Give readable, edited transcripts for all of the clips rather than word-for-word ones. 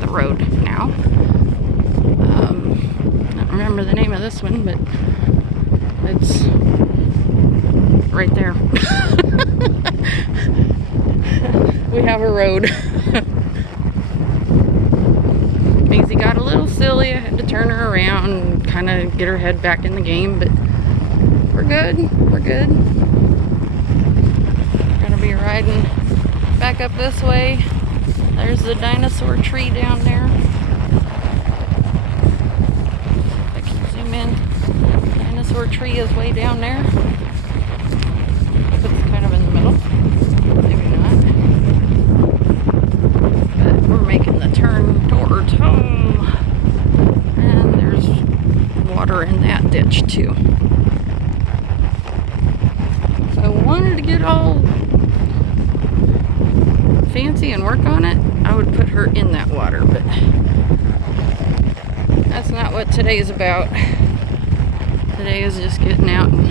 the road now. I don't remember the name of this one, but it's right there. We have a road. Mazy got a little silly. I had to turn her around and kind of get her head back in the game, but we're good. We're good. We're gonna be riding back up this way. There's the dinosaur tree down there. I can zoom in. The dinosaur tree is way down there. It's kind of in the middle. Maybe not. But we're making the turn towards home. And there's water in that ditch too. If I wanted to get all fancy and work on it, I would put her in that water, but that's not what today's about. Today is just getting out and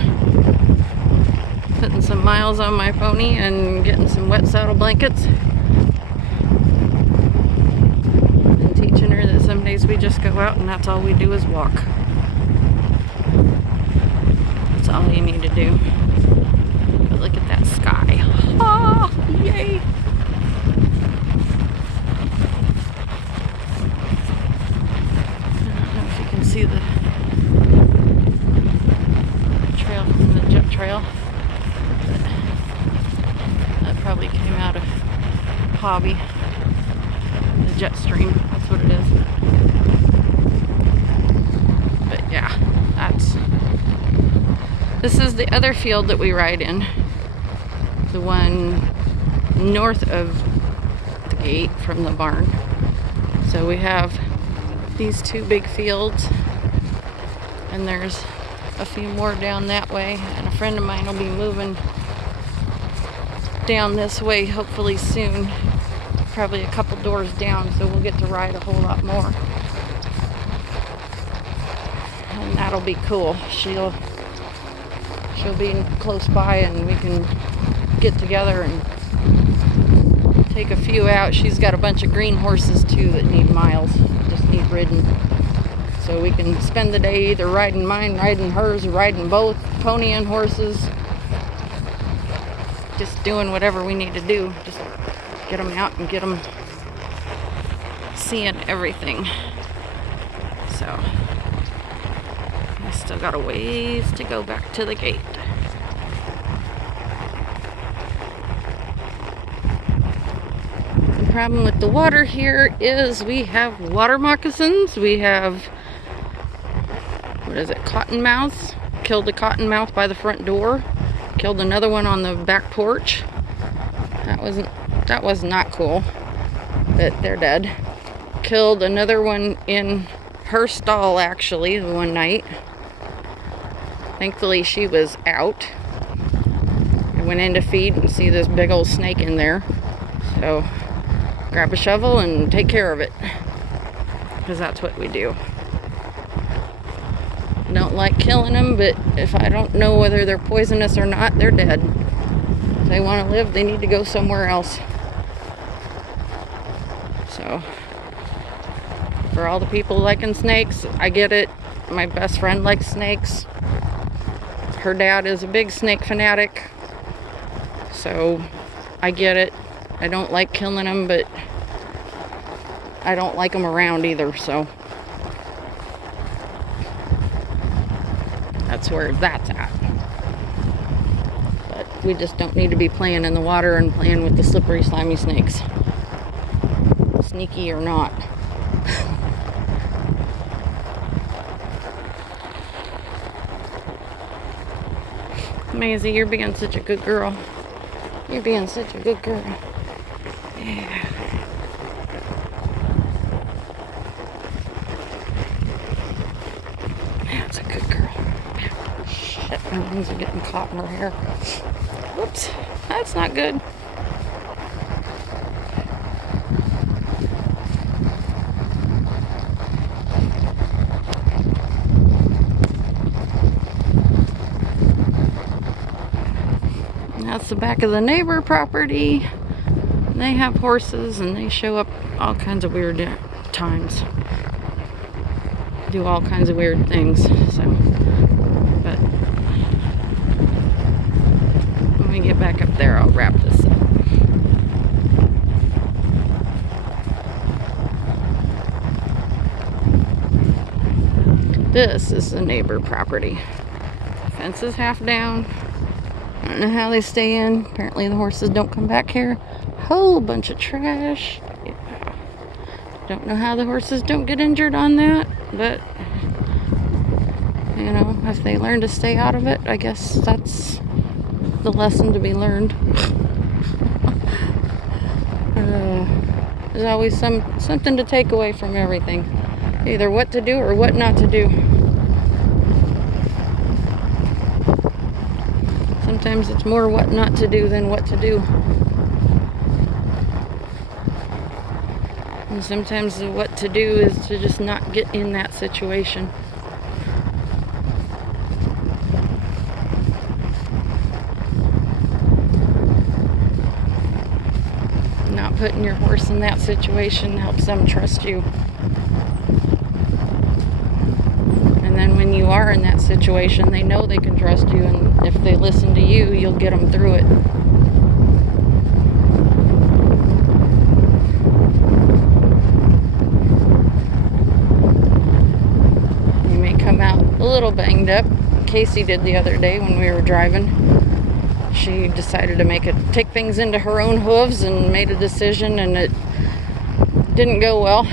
putting some miles on my pony and getting some wet saddle blankets and teaching her that some days we just go out and that's all we do is walk. That's all you need to do. But look at that sky. Ah, yay! See the trail from the jet trail. That probably came out of Hobby. The jet stream, that's what it is. But yeah, this is the other field that we ride in. The one north of the gate from the barn. So we have these two big fields, and there's a few more down that way, and a friend of mine will be moving down this way hopefully soon, probably a couple doors down, so we'll get to ride a whole lot more, and that'll be cool. She'll be close by and we can get together and take a few out. She's got a bunch of green horses too that need miles, need ridden, so we can spend the day either riding mine, riding hers, or riding both, pony and horses, just doing whatever we need to do, just get them out and get them seeing everything. So I still got a ways to go back to the gate. The problem with the water here is we have water moccasins. We have, what is it, cottonmouths. Killed a cottonmouth by the front door. Killed another one on the back porch. That was not cool, but they're dead. Killed another one in her stall actually one night. Thankfully she was out. I went in to feed and see this big old snake in there, so grab a shovel and take care of it, because that's what we do. I don't like killing them, but if I don't know whether they're poisonous or not, they're dead. If they want to live, they need to go somewhere else. So for all the people liking snakes, I get it. My best friend likes snakes. Her dad is a big snake fanatic, so I get it. I don't like killing them, but I don't like them around either, so that's where that's at. But we just don't need to be playing in the water and playing with the slippery, slimy snakes, sneaky or not. Mazy, you're being such a good girl. You're being such a good girl. Yeah. That's a good girl. Shit, my wings are getting caught in her hair. Whoops, that's not good. That's the back of the neighbor property. They have horses and they show up all kinds of weird times. Do all kinds of weird things. So, but when we get back up there, I'll wrap this up. This is the neighbor property. Fence is half down. I don't know how they stay in. Apparently the horses don't come back here. Whole bunch of trash. Yeah. Don't know how the horses don't get injured on that, but you know, if they learn to stay out of it, I guess that's the lesson to be learned. There's always something to take away from everything. Either what to do or what not to do. Sometimes it's more what not to do than what to do. And sometimes the what to do is to just not get in that situation. Not putting your horse in that situation helps them trust you. And then when you are in that situation, they know they can trust you, and if they listen to you, you'll get them through it. You may come out a little banged up. Casey did the other day when we were driving. She decided to take things into her own hooves and made a decision, and it didn't go well.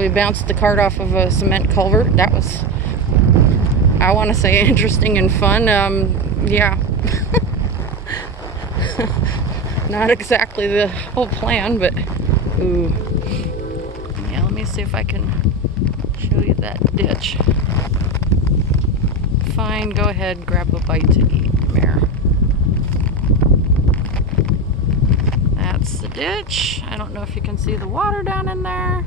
We bounced the cart off of a cement culvert. That was, I want to say, interesting and fun. Yeah. Not exactly the whole plan, but ooh. Yeah, let me see if I can show you that ditch. Fine, go ahead, grab a bite to eat, mare. That's the ditch. I don't know if you can see the water down in there.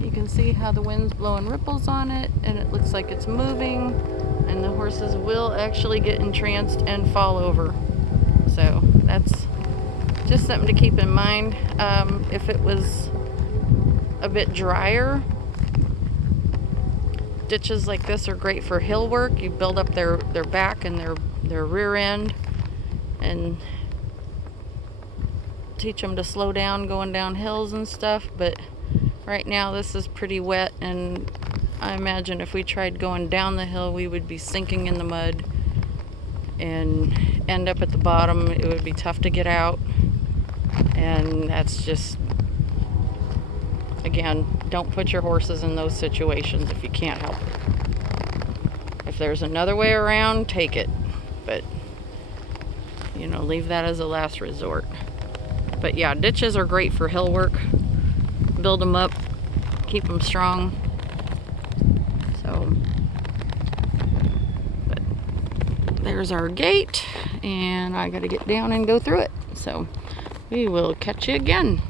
You can see how the wind's blowing ripples on it, and it looks like it's moving, and the horses will actually get entranced and fall over. So that's just something to keep in mind. If it was a bit drier, ditches like this are great for hill work. You build up their back and their rear end and teach them to slow down going down hills and stuff. But right now this is pretty wet, and I imagine if we tried going down the hill, we would be sinking in the mud and end up at the bottom. It would be tough to get out, and that's just, again, don't put your horses in those situations if you can't help it. If there's another way around, take it, but you know, leave that as a last resort. But yeah, ditches are great for hill work. Build them up, keep them strong. So, but there's our gate, and I gotta get down and go through it. So we will catch you again.